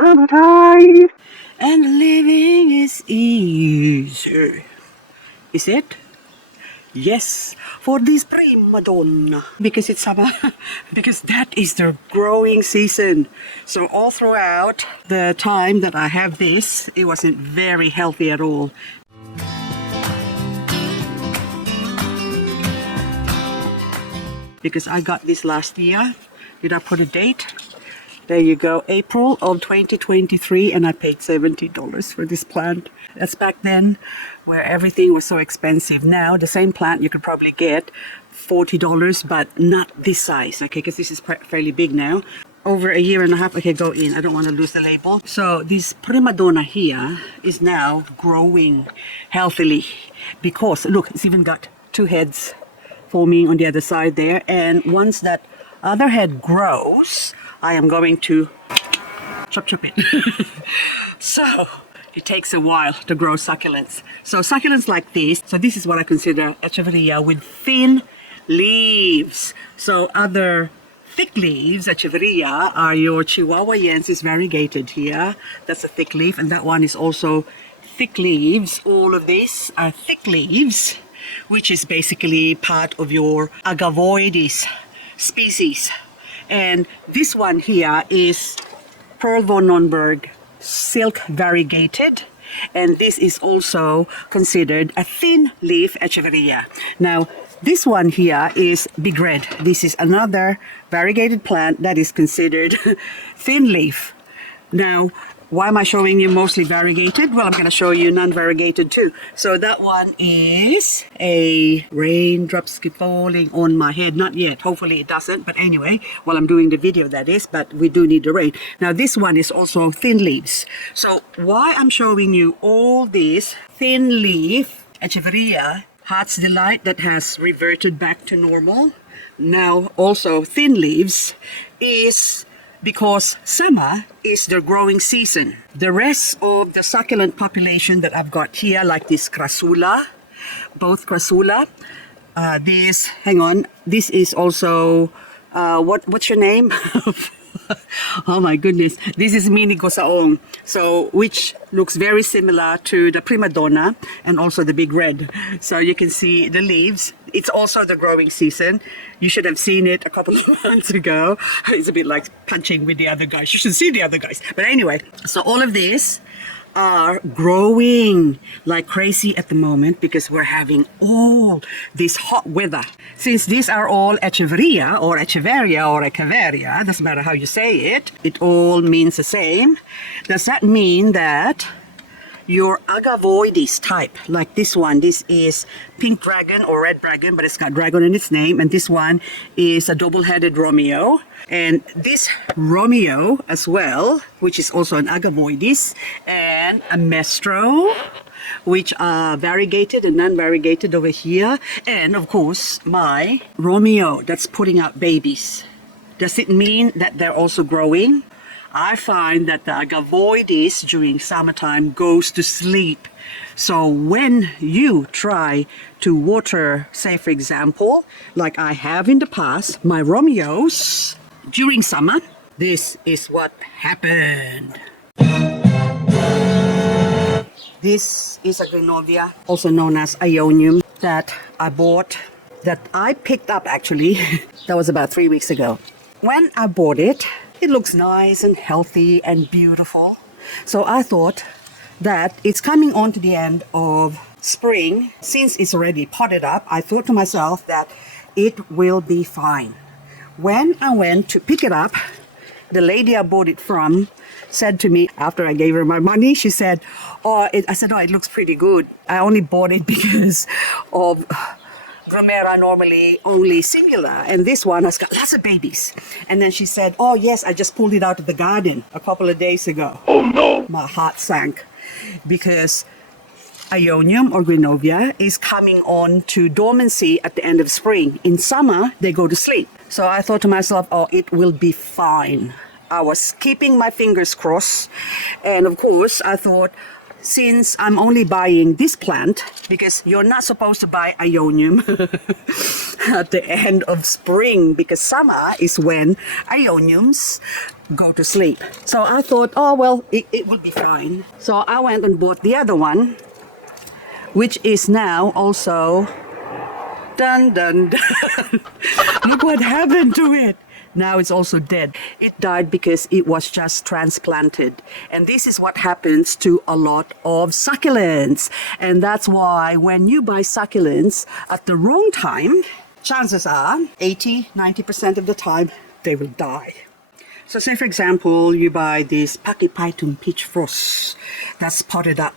summertime, and living is easier. Is it? Yes, for this prima donna, because it's summer, because that is the growing season. So all throughout the time that I have this, it wasn't very healthy at all. Because I got this last year. Did I put a date? There you go, April of 2023, and I paid $70 for this plant. That's back then where everything was so expensive. Now, the same plant you could probably get $40, but not this size, okay, because this is fairly big now. Over a year and a half, okay, go in. I don't want to lose the label. So this prima donna here is now growing healthily because, look, it's even got two heads forming on the other side there. And once that other head grows, I am going to chop it. So it takes a while to grow succulents. So succulents like this, so this is what I consider Echeveria with thin leaves. So other thick leaves, Echeveria, are your Chihuahuayensis variegated here. That's a thick leaf, and that one is also thick leaves. All of these are thick leaves, which is basically part of your agavoides species. And this one here is Pearl von Nonnberg silk variegated, and this is also considered a thin leaf Echeveria. Now this one here is big red. This is another variegated plant that is considered thin leaf. Now why am I showing you mostly variegated? Well, I'm going to show you non-variegated too. So that one is a raindrops keep falling on my head. Not yet. Hopefully it doesn't. But anyway, while I'm doing the video, that is. But we do need the rain. Now this one is also thin leaves. So why I'm showing you all these thin leaf Echeveria Heart's Delight that has reverted back to normal, now also thin leaves, is because summer is their growing season. The rest of the succulent population that I've got here, like this Crassula, both Crassula, this is also, what's your name? Oh my goodness, this is mini gosaong, so which looks very similar to the prima donna and also the big red. So you can see the leaves. It's also the growing season. You should have seen it a couple of months ago. It's a bit like punching with the other guys. You should see the other guys. But anyway, so all of these are growing like crazy at the moment because we're having all this hot weather. Since these are all Echeveria or Echeveria or Echeveria, doesn't matter how you say it, it all means the same. Does that mean that your agavoides type, like this one, this is pink dragon or red dragon, but it's got dragon in its name, and this one is a double-headed Romeo. And this Romeo as well, which is also an agavoides, and a mestro, which are variegated and non-variegated over here, and of course my Romeo that's putting out babies. Does it mean that they're also growing? I find that the agavoides during summertime goes to sleep. So when you try to water, say for example, like I have in the past, my Romeos during summer, this is what happened. This is a Grenobia, also known as Aeonium, that I bought, that I picked up actually. That was about 3 weeks ago. When I bought it, it looks nice and healthy and beautiful. So I thought that it's coming on to the end of spring. Since it's already potted up, I thought to myself that it will be fine. When I went to pick it up, the lady I bought it from said to me, after I gave her my money, she said, I said, it looks pretty good. I only bought it because of Gromera normally only singular, and this one has got lots of babies. And then she said, oh yes, I just pulled it out of the garden a couple of days ago. Oh no! My heart sank because Aeonium or Grenobia is coming on to dormancy at the end of spring. In summer, they go to sleep. So I thought to myself, it will be fine. I was keeping my fingers crossed. And of course, I thought, since I'm only buying this plant, because you're not supposed to buy Aeonium at the end of spring, because summer is when Aeoniums go to sleep. So I thought, oh well, it would be fine. So I went and bought the other one, which is now also dun dun dun. Look what happened to it. Now it's also dead. It died because it was just transplanted. And this is what happens to a lot of succulents. And that's why when you buy succulents at the wrong time, chances are 80-90% of the time they will die. So say for example, you buy this Propagating peach frost that's potted up.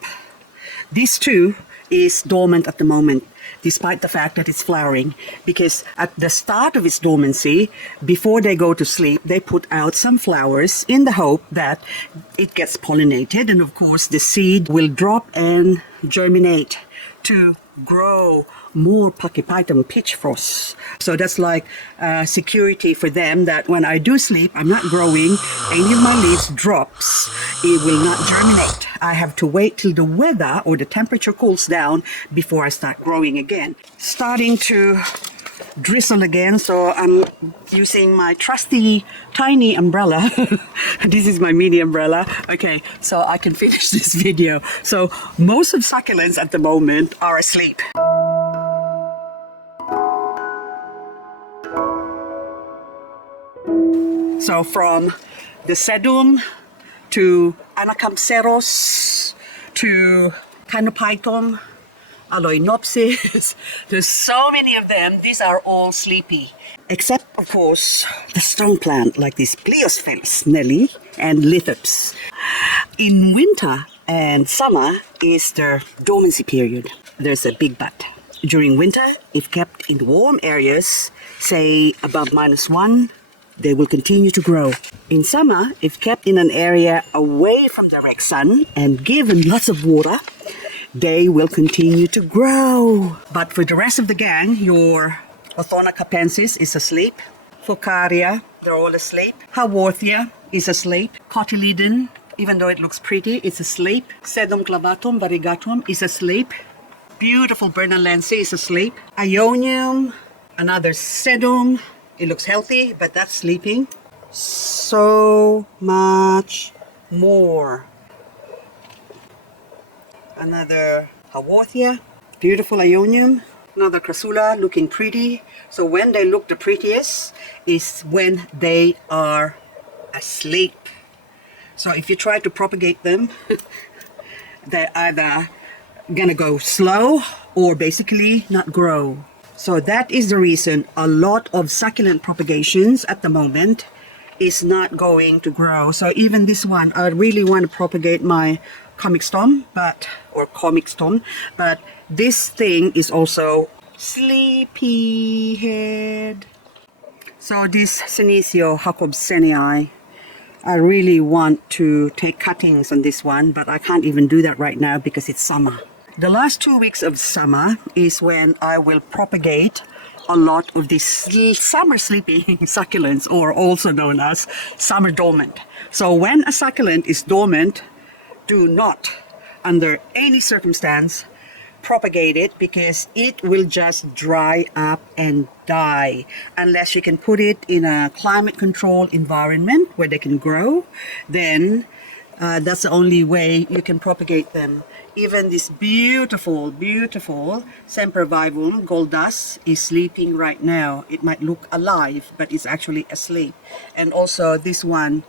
These two is dormant at the moment, despite the fact that it's flowering, because at the start of its dormancy, before they go to sleep, they put out some flowers in the hope that it gets pollinated, and of course the seed will drop and germinate to grow more Propagating peach frost. So that's like security for them that when I do sleep, I'm not growing, any of my leaves drops, it will not germinate. I have to wait till the weather or the temperature cools down before I start growing again. Starting to drizzle again, so I'm using my trusty tiny umbrella. This is my mini umbrella. Okay, so I can finish this video. So most of succulents at the moment are asleep. So from the Sedum to Anacampseros to Canopyton, Aloinopsis, there's so many of them. These are all sleepy, except of course the stone plant like this Pleiosphelis, Nelly, and Lithops. In winter and summer is the dormancy period. There's a big but. During winter, if kept in warm areas, say above -1, they will continue to grow. In summer, if kept in an area away from direct sun and given lots of water, they will continue to grow. But for the rest of the gang, your Othona capensis is asleep. Foccaria, they're all asleep. Haworthia is asleep. Cotyledon, even though it looks pretty, it's asleep. Sedum clavatum, variegatum is asleep. Beautiful Bernalense is asleep. Aeonium, another sedum. It looks healthy, but that's sleeping. So much more. Another Haworthia, beautiful Aeonium. Another Crassula, looking pretty. So when they look the prettiest is when they are asleep. So if you try to propagate them, they're either gonna go slow or basically not grow. So that is the reason a lot of succulent propagations at the moment is not going to grow. So even this one, I really want to propagate my comic stom, but this thing is also sleepy head. So this Senecio Jacobsenii, I really want to take cuttings on this one, but I can't even do that right now because it's summer. The last 2 weeks of summer is when I will propagate a lot of these summer sleeping succulents, or also known as summer dormant. So when a succulent is dormant, do not, under any circumstance, propagate it because it will just dry up and die unless you can put it in a climate controlled environment where they can grow. Then that's the only way you can propagate them. Even this beautiful Sempervivum gold dust is sleeping right now. It might look alive, but it's actually asleep. And also this one,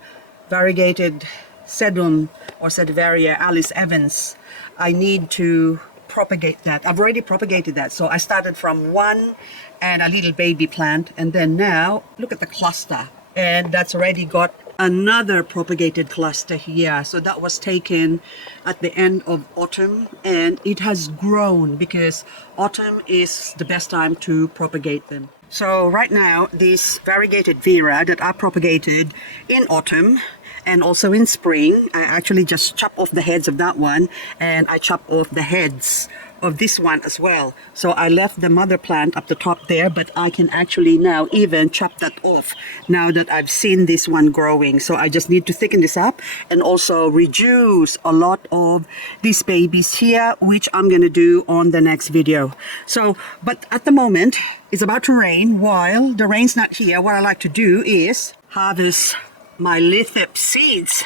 variegated Sedum or Echeveria Alice Evans, I need to propagate that. I've already propagated that. So I started from one and a little baby plant, and then now look at the cluster, and that's already got another propagated cluster here. So that was taken at the end of autumn, and it has grown because autumn is the best time to propagate them. So right now this variegated Vera that I propagated in autumn and also in spring, I actually just chop off the heads of that one, and I chop off the heads of this one as well. So I left the mother plant up the top there, but I can actually now even chop that off now that I've seen this one growing. So I just need to thicken this up and also reduce a lot of these babies here, which I'm gonna do on the next video. So, but at the moment it's about to rain. While the rain's not here, what I like to do is harvest my Lithops seeds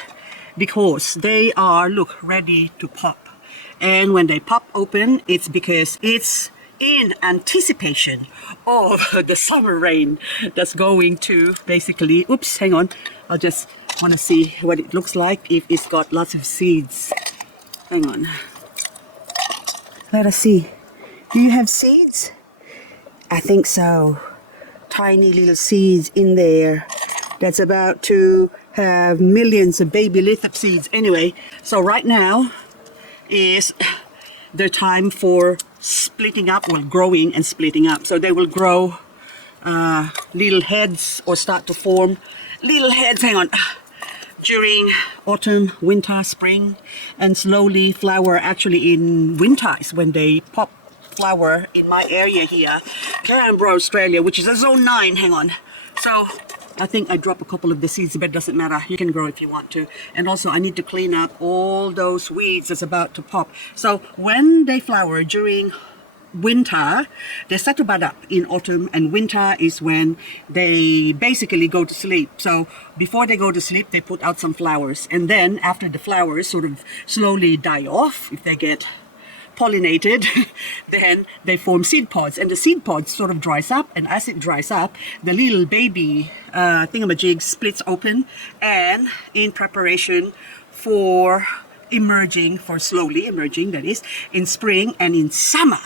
because they are, look, ready to pop. And when they pop open, it's because it's in anticipation of the summer rain that's going to basically, oops, hang on. I just want to see what it looks like if it's got lots of seeds. Hang on. Let us see. Do you have seeds? I think so. Tiny little seeds in there. That's about to have millions of baby Lithops seeds. Anyway, so right now is the time for splitting up, well, growing and splitting up. So they will grow little heads or start to form little heads, hang on, during autumn, winter, spring, and slowly flower actually in winter is when they pop flower in my area here, Canberra, Australia, which is a zone 9, hang on. So I think I dropped a couple of the seeds, but it doesn't matter. You can grow if you want to. And also I need to clean up all those weeds that's about to pop. So when they flower during winter, they start to bud up in autumn, and winter is when they basically go to sleep. So before they go to sleep, they put out some flowers. And then after the flowers sort of slowly die off, if they get pollinated, then they form seed pods, and the seed pods sort of dries up, and as it dries up, the little baby thingamajig splits open, and in preparation for emerging, for slowly emerging, that is, in spring and in summer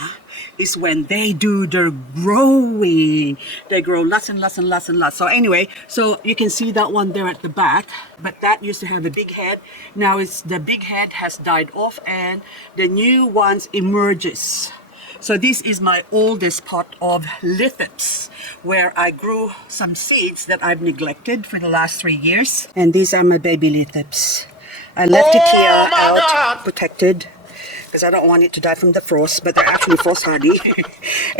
is when they do their growing. They grow lots and lots and lots and lots. So anyway, so you can see that one there at the back, but that used to have a big head. Now it's the big head has died off and the new ones emerges. So this is my oldest pot of Lithops, where I grew some seeds that I've neglected for the last 3 years. And these are my baby Lithops. I left it here out, protected, because I don't want it to die from the frost, but they're actually frost hardy.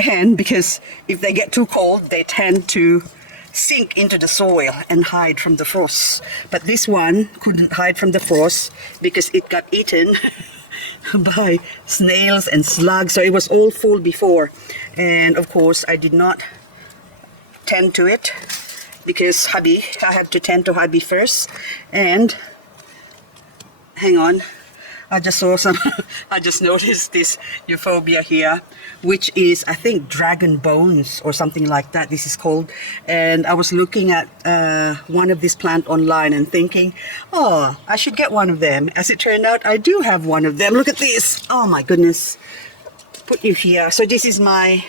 And because if they get too cold, they tend to sink into the soil and hide from the frost. But this one couldn't hide from the frost because it got eaten by snails and slugs, so it was all full before. And of course I did not tend to it because I had to tend to hubby first. And hang on, I just saw some, I just noticed this Euphorbia here, which is, I think, Dragon Bones or something like that, this is called. And I was looking at one of these plant online and thinking, oh, I should get one of them. As it turned out, I do have one of them. Look at this. Oh my goodness. Put you here. So this is my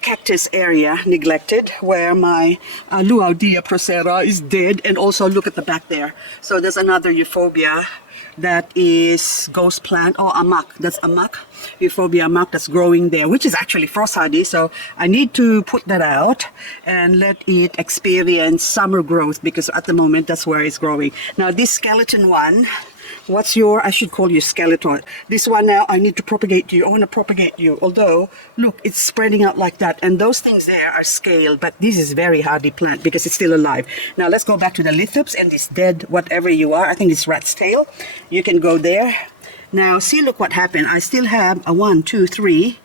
cactus area, neglected, where my Luaudia procera is dead. And also look at the back there. So there's another Euphorbia that is ghost plant, or amok, that's amok, Euphorbia amok, that's growing there, which is actually frost hardy. So I need to put that out and let it experience summer growth, because at the moment that's where it's growing. Now this skeleton one, what's your, I should call you skeleton. This one now, I need to propagate you. I want to propagate you. Although, look, it's spreading out like that. And those things there are scaled, but this is very hardy plant because it's still alive. Now let's go back to the Lithops and this dead, whatever you are. I think it's rat's tail. You can go there. Now, see, look what happened. I still have a 1, 2, 3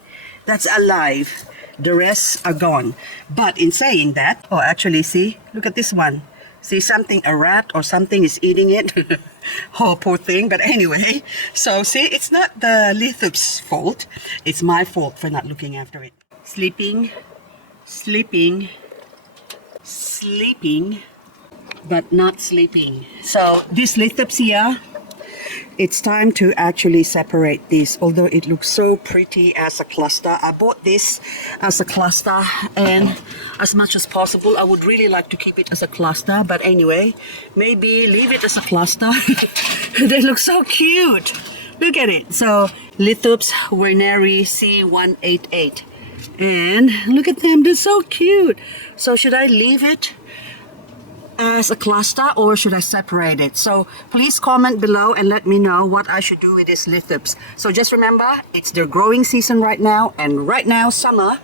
that's alive. The rest are gone. But in saying that, oh, actually, see, look at this one. See, something, a rat or something is eating it. Oh, poor thing. But anyway, so see, it's not the Lithops' fault. It's my fault for not looking after it. Sleeping, sleeping, sleeping, but not sleeping. So this Lithops here, it's time to actually separate this, although it looks so pretty as a cluster. I bought this as a cluster, and as much as possible I would really like to keep it as a cluster, but anyway, maybe leave it as a cluster. They look so cute. Look at it. So Lithops Werneri C188, and look at them, they're so cute. So should I leave it as a cluster or should I separate it? So please comment below and let me know what I should do with this Lithops. So just remember, it's their growing season right now, and right now summer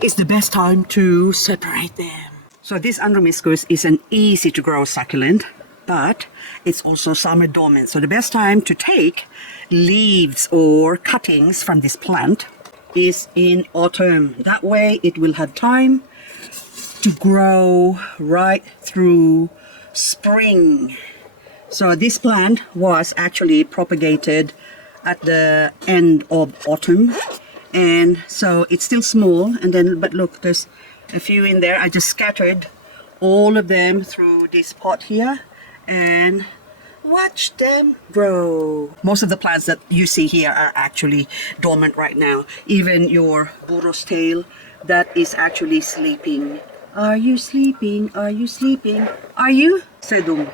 is the best time to separate them. So this Andromiscus is an easy to grow succulent, but it's also summer dormant. So the best time to take leaves or cuttings from this plant is in autumn. That way it will have time to grow right through spring. So this plant was actually propagated at the end of autumn, and so it's still small. And then, but look, there's a few in there. I just scattered all of them through this pot here, and watch them grow. Most of the plants that you see here are actually dormant right now. Even your burro's tail, that is actually sleeping. Are you sleeping? Are you sleeping? Are you? Sedum,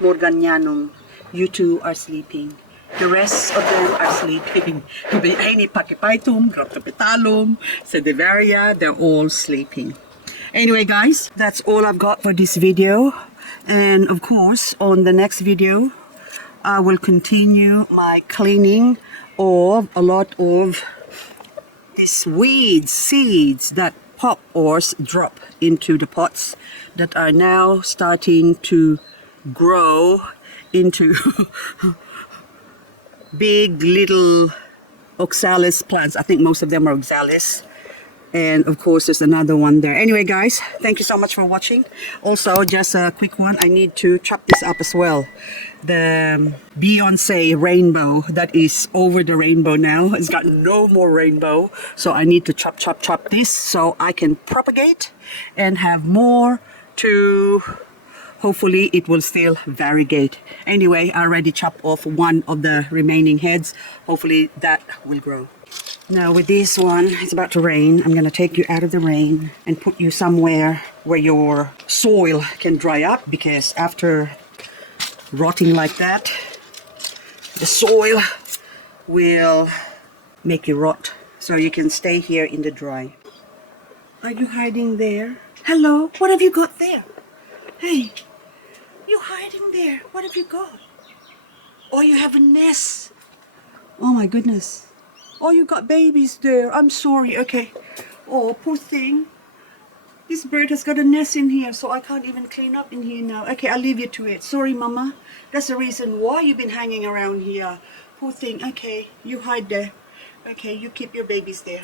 Morganianum, you two are sleeping. The rest of them are sleeping. Any Pachyphytum, Graptopetalum, Echeveria, they're all sleeping. Anyway guys, that's all I've got for this video. And of course, on the next video, I will continue my cleaning of a lot of these weeds, seeds that pop or drop into the pots that are now starting to grow into big little oxalis plants. I think most of them are oxalis. And of course, there's another one there. Anyway, guys, thank you so much for watching. Also, just a quick one. I need to chop this up as well. The Beyonce rainbow that is over the rainbow now. It's got no more rainbow. So I need to chop this so I can propagate and have more to... Hopefully it will still variegate. Anyway, I already chopped off one of the remaining heads. Hopefully that will grow. Now with this one, it's about to rain. I'm gonna take you out of the rain and put you somewhere where your soil can dry up, because after rotting like that, the soil will make you rot. So you can stay here in the dry. Are you hiding there? Hello, what have you got there? Hey, you hiding there? What have you got? Oh, you have a nest. Oh my goodness. Oh, you got babies there. I'm sorry. Okay. Oh, poor thing. This bird has got a nest in here, so I can't even clean up in here now. Okay, I'll leave you to it. Sorry, Mama. That's the reason why you've been hanging around here. Poor thing. Okay, you hide there. Okay, you keep your babies there.